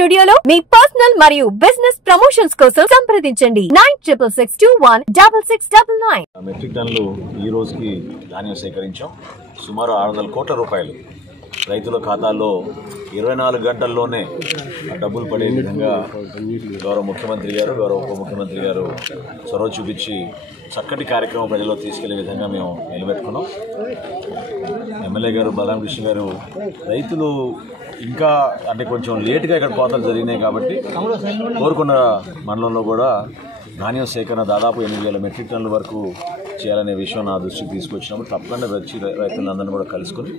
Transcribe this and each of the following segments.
స్టూడియోలో మీ పర్సనల్ మరియు business promotions కోసం సంప్రదించండి 96616699. మెట్రిక్ టన్నులు ఈ రోజుకి ధాన్యం సేకరించాం. సుమారు 600 కోట్ల రూపాయలు రైతుల ఖాతాల్లో 24 గంటల్లోనే డబ్బులు పడే విధంగా గౌరవ ముఖ్యమంత్రి గారు, గౌరవ ఉప ముఖ్యమంత్రి గారు చొరవ చూపించి చక్కటి కార్యక్రమం ప్రజల్లో తీసుకెళ్లే విధంగా మేము నిలబెట్టుకున్నాం. ఎమ్మెల్యే గారు బలరామకృష్ణ గారు రైతులు ఇంకా అంటే కొంచెం లేటుగా ఇక్కడ కోతలు జరిగినాయి కాబట్టి కోరుకొండ మండలంలో కూడా ధాన్యం సేకరణ దాదాపు 8,000 మెట్రిక్ టన్నుల వరకు చేయాలనే విషయం నా దృష్టికి తీసుకొచ్చినప్పుడు తప్పకుండా వచ్చి రైతులందరినీ కూడా కలుసుకొని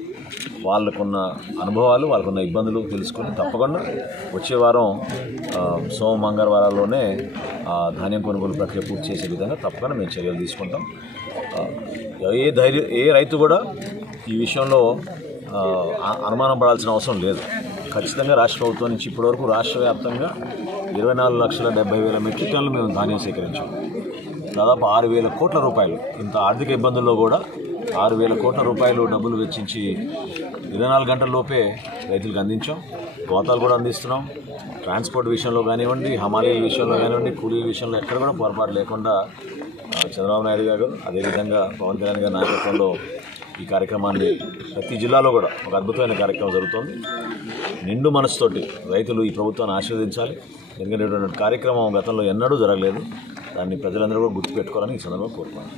వాళ్ళకున్న అనుభవాలు, వాళ్ళకున్న ఇబ్బందులు తెలుసుకొని తప్పకుండా వచ్చే వారం సోమ మంగళవారాల్లోనే ధాన్యం కొనుగోలు ప్రక్రియ పూర్తి చేసే విధంగా తప్పకుండా మేము చర్యలు తీసుకుంటాం. ఏ రైతు కూడా ఈ విషయంలో అనుమానం పడాల్సిన అవసరం లేదు. ఖచ్చితంగా రాష్ట్ర ప్రభుత్వం నుంచి ఇప్పటివరకు రాష్ట్ర వ్యాప్తంగా 24,70,000 మెట్రిక్ టన్నులు మేము ధాన్యం సేకరించాం. దాదాపు 6,000 కోట్ల రూపాయలు, ఇంత ఆర్థిక ఇబ్బందుల్లో కూడా 6,000 కోట్ల రూపాయలు డబ్బులు వెచ్చించి 24 గంటల్లోపే రైతులకు అందించాం. కోతాలు కూడా అందిస్తున్నాం. ట్రాన్స్పోర్ట్ విషయంలో కానివ్వండి, హమాలీల విషయంలో కానివ్వండి, కూలీల విషయంలో ఎక్కడ కూడా పొరపాటు లేకుండా చంద్రబాబు నాయుడు గారు, అదేవిధంగా పవన్ కళ్యాణ్ గారి నాయకత్వంలో ఈ కార్యక్రమాన్ని ప్రతి జిల్లాలో కూడా ఒక అద్భుతమైన కార్యక్రమం జరుగుతోంది. నిండు మనసుతోటి రైతులు ఈ ప్రభుత్వాన్ని ఆశీర్వదించాలి. ఎందుకంటే ఇటువంటి కార్యక్రమం గతంలో ఎన్నడూ జరగలేదు. దాన్ని ప్రజలందరూ కూడా గుర్తుపెట్టుకోవాలని ఈ సందర్భంగా కోరుకున్నాను.